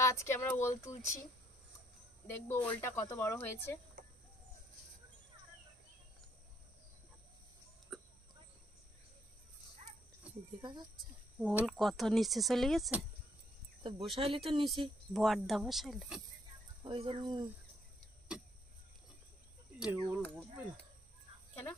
বন্ধুরা আজকে আমরা ওল তুলছি, দেখবো ওলটা কত বড় হয়েছে। দেখা যাচ্ছে ওল কত নিচে চলে গেছে। তো বসাইলি তো নিচে বড়দা বসাইলে ওই জন্য ওল উঠবে না কেন?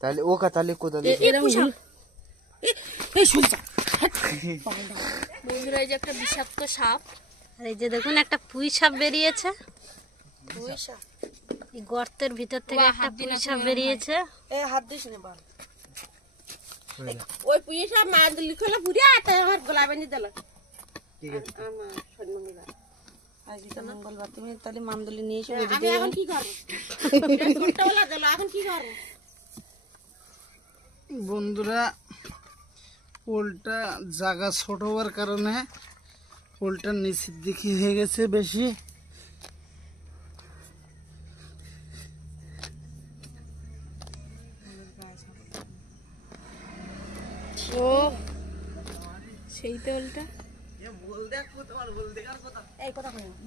তাহলে ও তাহলে কোদাল বন্ধুরা এই যে একটা বিষাক্ত সাপ, আর এই যে দেখুন একটা পুঁই সাপ বেরিয়েছে। পুঁই সাপ এই গর্তের ভিতর থেকে একটা পুঁই সাপ বেরিয়েছে। হাত দিস না বাল ওই পুঁই সাপ মাছ লিখলে পুরিয়া তাই আমার গলা বেঁধে দিল। আমার শনিবার আজকে মঙ্গলবার, তুমি তাহলে মামদলি নিয়ে এসে আমি এখন কি করব? ছোটবেলা দিল, এখন কি করব? বন্ধুরা ওলটা জায়গা ছোট হওয়ার কারণে ওলটা নিচের দিকে হয়ে গেছে বেশি। ও সেই তো ওলটা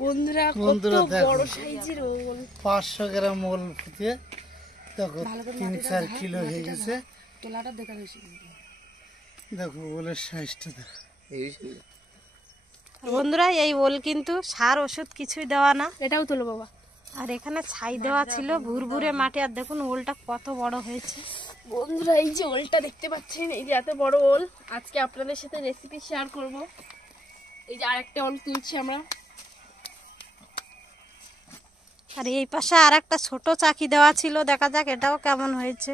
বন্ধুরা কত বড় সাইজের ওল, 500 গ্রাম ওল ফুটিয়ে দেখো 3-4 কিলো হয়ে গেছে। তোলাটা দেখা গেছে, দেখো ওলের সাইজটা দেখো। বন্ধুরা এই ওল কিন্তু সার ওষুধ কিছুই দেওয়া না। এটাও তোলো বাবা। আর এখানে ছাই দেওয়া ছিল ভুরভুরে মাটি। আর দেখুন ওলটা কত বড় হয়েছে। বন্ধুরা এই যে ওলটা দেখতে পাচ্ছেন, এই যে এত বড় ওল, আজকে আপনাদের সাথে রেসিপি শেয়ার করব। এই যে আরেকটা ওল তুলছি আমরা। আর এই পাশে আর একটা ছোট চাকি দেওয়া ছিল, দেখা যাক এটাও কেমন হয়েছে।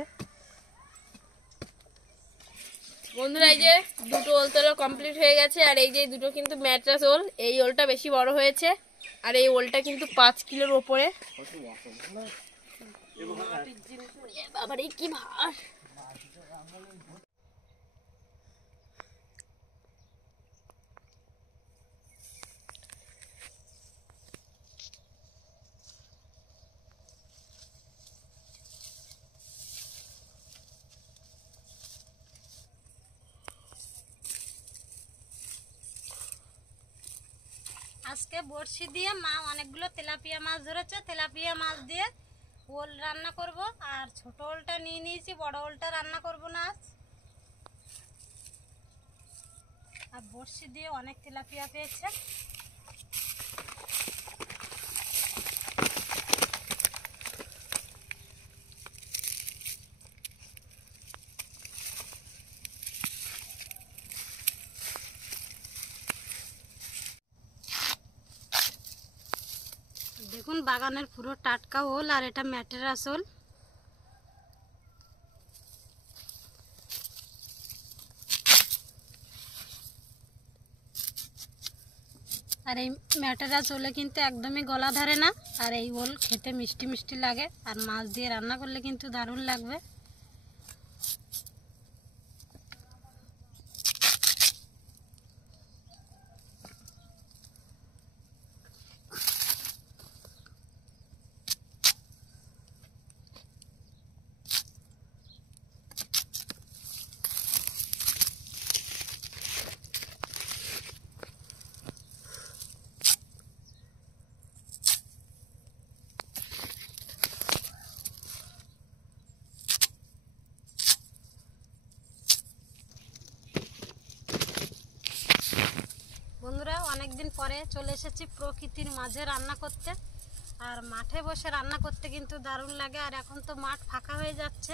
বন্ধুরা এই যে দুটো ওল তোলা কমপ্লিট হয়ে গেছে। আর এই যে দুটো কিন্তু ম্যাট্রাস ওল, এই ওলটা বেশি বড় হয়েছে। আর এই ওলটা কিন্তু 5 কিলোর ওপরে। বাবারে কি ভার! আজকে বড়শি দিয়ে মা অনেকগুলো তেলাপিয়া মাছ ধরেছে। তেলাপিয়া মাছ দিয়ে ওল রান্না করব। আর ছোট ওলটা নিয়ে নিয়েছি, বড় ওলটা রান্না করব না আজ। আর বড়শি দিয়ে অনেক তেলাপিয়া পেয়েছে। দেখুন বাগানের পুরো টাটকা ওল, আর এটা ম্যাটেরাস ওল। আর এই ম্যাটেরাস ওলে কিন্তু একদমই গলা ধরে না। আর এই ওল খেতে মিষ্টি মিষ্টি লাগে। আর মাছ দিয়ে রান্না করলে কিন্তু দারুণ লাগবে। বন্ধুরা অনেকদিন পরে চলে এসেছি প্রকৃতির মাঝে রান্না করতে। আর মাঠে বসে রান্না করতে কিন্তু দারুণ লাগে। আর এখন তো মাঠ ফাঁকা হয়ে যাচ্ছে,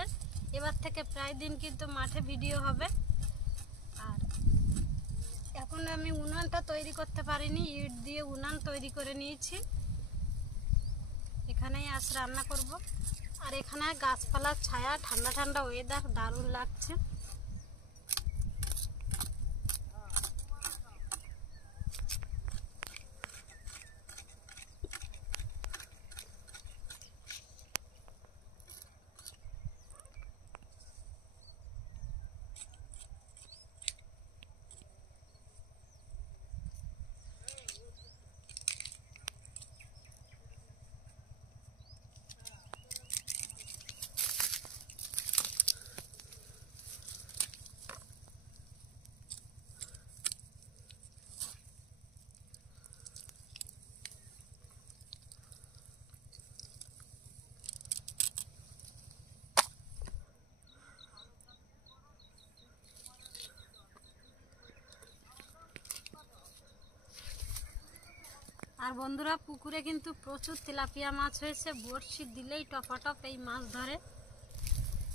এবার থেকে প্রায় দিন কিন্তু মাঠে ভিডিও হবে। আর এখন আমি উনানটা তৈরি করতে পারিনি, ইট দিয়ে উনান তৈরি করে নিয়েছি। এখানেই আজ রান্না করব। আর এখানে গাছপালার ছায়া, ঠান্ডা ঠান্ডা ওয়েদার, দারুণ লাগছে। আর বন্ধুরা পুকুরে কিন্তু প্রচুর তেলাপিয়া মাছ হয়েছে, বড়শি দিলেই টপাটপ এই মাছ ধরে।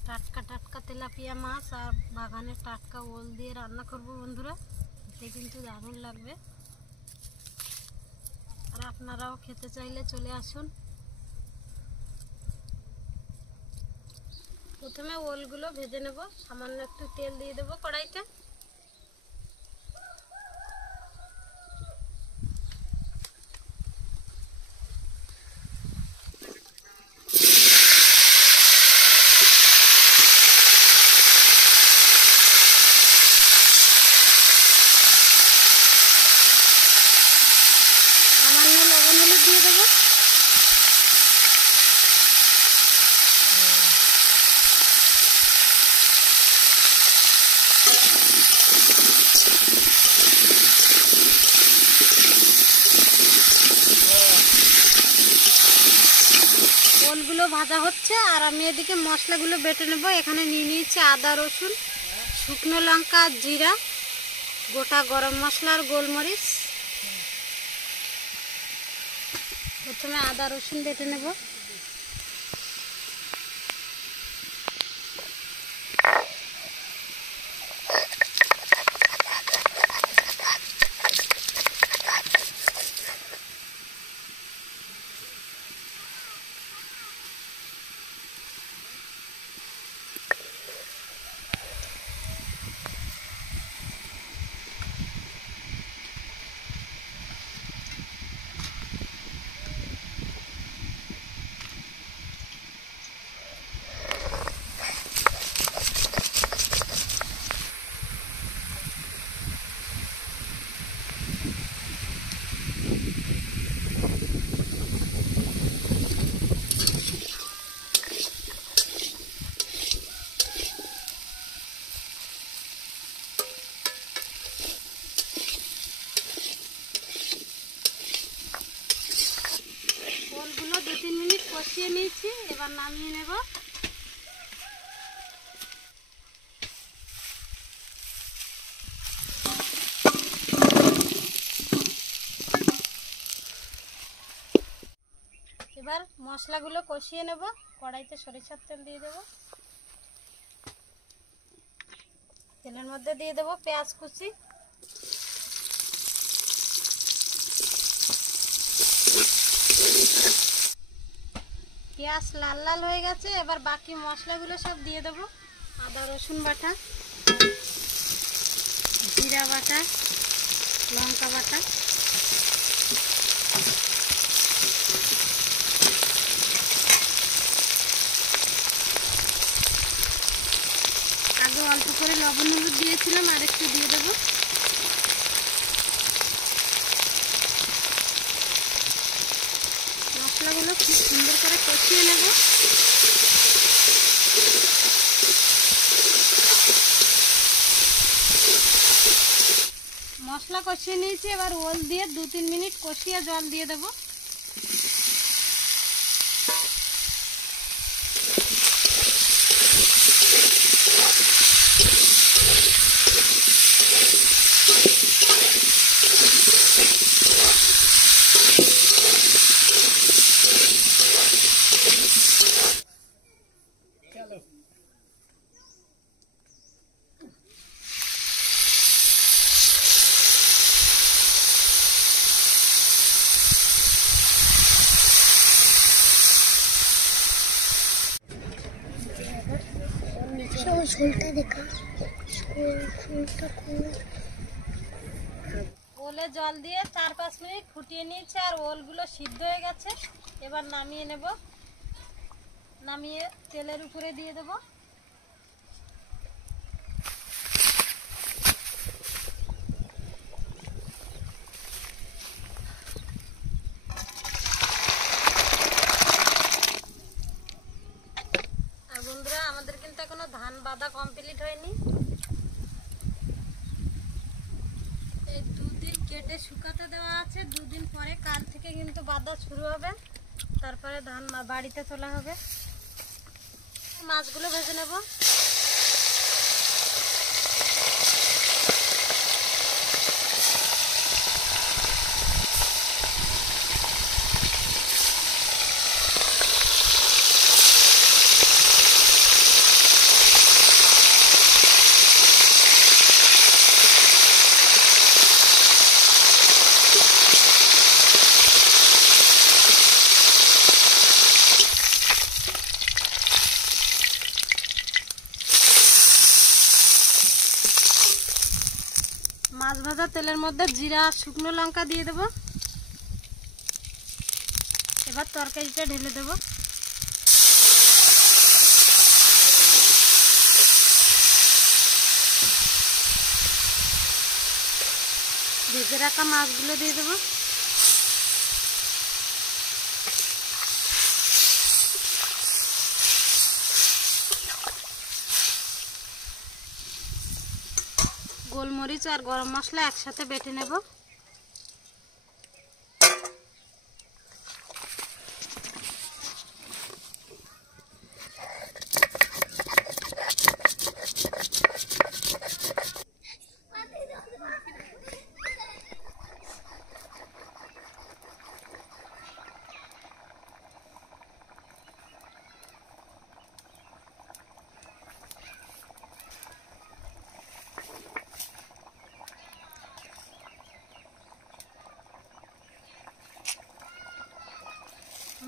টাটকা টাটকা তেলাপিয়া মাছ আর বাগানের টাটকা ওল দিয়ে রান্না করব বন্ধুরা, এতে কিন্তু দারুণ লাগবে। আর আপনারাও খেতে চাইলে চলে আসুন। প্রথমে ওলগুলো ভেজে নেব, সামান্য একটু তেল দিয়ে দেবো কড়াইতে। সামান্য লবণ হলুদ দিয়ে দেবো। ওলগুলো ভাজা হচ্ছে আর আমি এদিকে মশলাগুলো বেটে নেব। এখানে নিয়ে নিয়েছি আদা রসুন, শুকনো লঙ্কা, জিরা, গোটা গরম মশলা আর গোলমরিচ। প্রথমে আদা রসুন বেটে নেব। ওলগুলো 2-3 মিনিট কষিয়ে নিয়েছি, এবার নামিয়ে নেব। এবার মশলাগুলো কষিয়ে নেব। কড়াইতে সরিষার তেল দিয়ে দেব। তেলের মধ্যে দিয়ে দেব পেঁয়াজ কুচি, পেঁয়াজ লাল লাল হয়ে গেছে। এবার বাকি মশলাগুলো সব দিয়ে দেব। আদা রসুন বাটা, জিরা বাটা, লঙ্কা বাটা, আগে অল্প করে লবণ হলুদ দিয়েছিলাম, আর একটু দিয়ে দেবো। মশলাগুলো খুব সুন্দর করে কষিয়ে নেব। মশলা কষিয়ে নিয়েছি, এবার ওল দিয়ে 2-3 মিনিট কষিয়ে জল দিয়ে দেবো। ওলে জল দিয়ে 4-5 মিনিট ফুটিয়ে নিয়েছি, আর ওলগুলো সিদ্ধ হয়ে গেছে। এবার নামিয়ে নেব। নামিয়ে তেলের উপরে দিয়ে দেব। আর বন্ধুরা, আমাদের কিন্তু এখনো ধান বাঁধা কমপ্লিট হয়নি। এই 2 দিন কেটে শুকাতে দেওয়া আছে, 2 দিন পরে কাল থেকে কিন্তু বাঁধা শুরু হবে। তারপরে ধান বাড়িতে তোলা হবে। মাছগুলো ভেজে নেব। মাছ ভাজা তেলের মধ্যে জিরা আর শুকনো লঙ্কা দিয়ে দেব। এবার তরকারিটা ঢেলে দেব। ভেজে রাখা মাছগুলো দিয়ে দেব। গোলমরিচ আর গরম মশলা একসাথে বেটে নেব।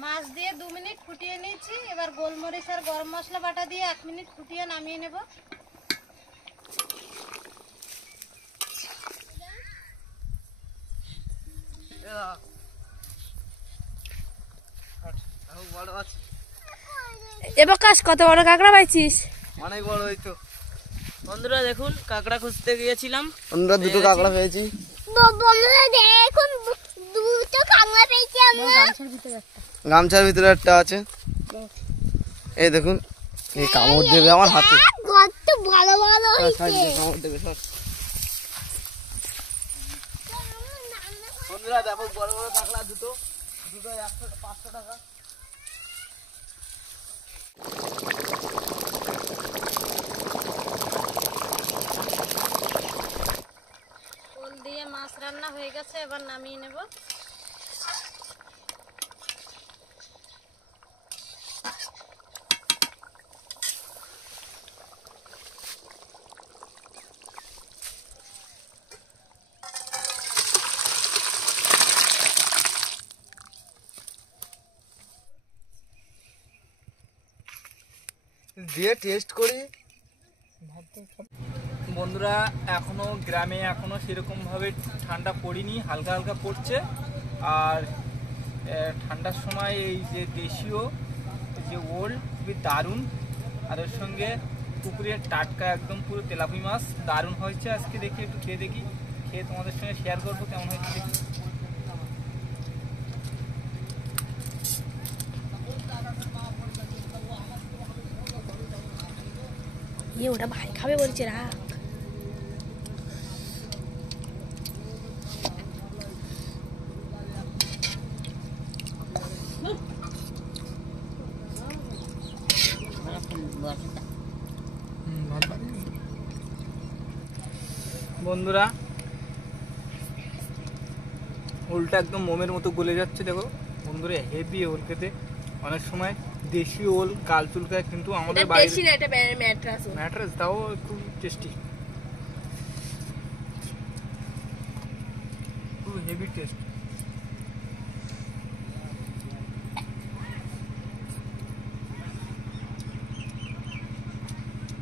মাছ দিয়ে 2 মিনিট ফুটিয়ে নিয়েছি। এবার গোলমরিচ আর গরম মশলা বাটা দিয়ে 1 মিনিট ফুটিয়ে নামিয়ে নেব। এবার কাজ কত বড় কাঁকড়া পাইছিস? অনেক বড় হইতো। বন্ধুরা দেখুন, কাঁকড়া খুঁজতে গিয়েছিলাম, আমরা দুটো কাঁকড়া পেয়েছি। বন্ধুরা দেখুন দুটো কাঁকড়া পেয়েছি আমরা। গামছার ভিতরে একটা আছে, এই দেখুন। এই কামড় দেবে আমার হাতে। কত বড় বড় হয়েছে। কামড় দেবে সর। বন্ধুরা দেখো বড় বড় কাঁকড়া দুটো 500 টাকা। ওল দিয়ে মাছ রান্না হয়ে গেছে, এবার নামিয়ে নেব। দিয়ে টেস্ট করি। বন্ধুরা এখনো গ্রামে সেরকম ভাবে ঠান্ডা পড়েনি, হালকা হালকা পড়ছে। আর ঠান্ডার সময় এই যে দেশীয় যে ওল খুবই দারুণ, আর এর সঙ্গে পুকুরের টাটকা একদম পুরো তেলাপি মাছ দারুণ হয়েছে। আজকে দেখি একটু খেয়ে দেখি, খেয়ে তোমাদের সঙ্গে শেয়ার করবো কেমন হয়েছে দেখি। ওটা ভাই খাবে বলছে, রাখ। বন্ধুরা ওলটা একদম মোমের মতো গলে যাচ্ছে। দেখো বন্ধুরা, হেভি ওল খেতে। অনেক সময় দেশি ওল গাল চুলকায়, কিন্তু আমাদের বেশি না, এটা ম্যাট্রাস ওল। ম্যাট্রাস তাও খুব টেস্টি, খুব হেভি টেস্ট।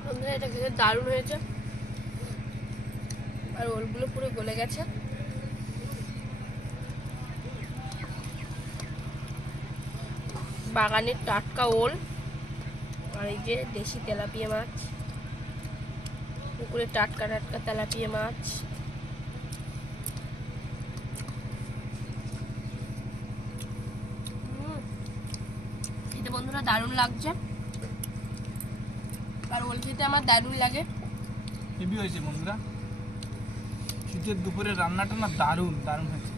বন্ধুরা এটা খেতে দারুণ হয়েছে, আর ওলগুলো পুরো গলে গেছে। বাগানের টাটকা ওল, আর এই যে দেশি তেলাপিয়া মাছ, পুকুরে টাটকা টাটকা তেলাপিয়া মাছ। খেতে বন্ধুরা দারুণ লাগছে, আর ওল খেতে আমার দারুণ লাগে। হেভি হয়েছে বন্ধুরা, শীতের দুপুরে রান্নাটা না দারুণ দারুণ হয়েছে।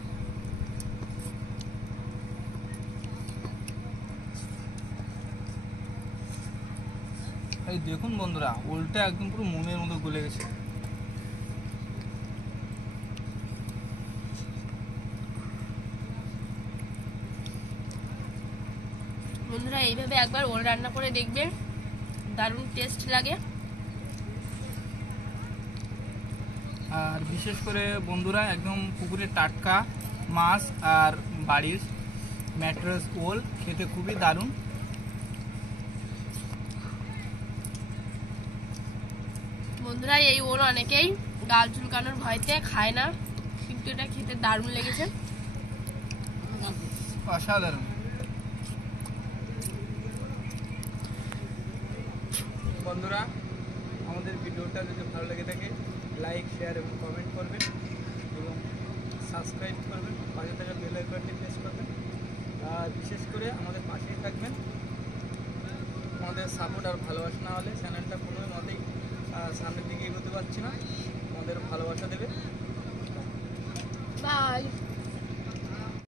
এই দেখুন বন্ধুরা, ওলটা একদম পুরো মোমের মতো গলে গেছে। বন্ধুরা এইভাবে একবার ওল রান্না করে দেখবেন, দারুণ টেস্ট লাগে। আর বিশেষ করে বন্ধুরা একদম পুকুরের টাটকা মাছ আর বাড়ির ম্যাট্রাস ওল খেতে খুবই দারুণ। বন্ধুরা এই ওল অনেকেই গাল চুলকানোর ভয়তে খায় না, কিন্তু এটা খেতে দারুণ লেগেছে। অসাধারণ। বন্ধুরা, আমাদের ভিডিওটা যদি ভালো লেগে থাকে লাইক, শেয়ার এবং কমেন্ট করবেন এবং সাবস্ক্রাইব করবেন, পাশে থাকা বেল আইকনটি প্রেস করবেন, আর বিশেষ করে আমাদের পাশেই থাকবেন। আমাদের সাপোর্ট আর ভালোবাসা না হলে চ্যানেলটা কোনো মতেই সামনের দিকে এগোতে পারছি না। আমাদের ভালোবাসা দেবে। বাই।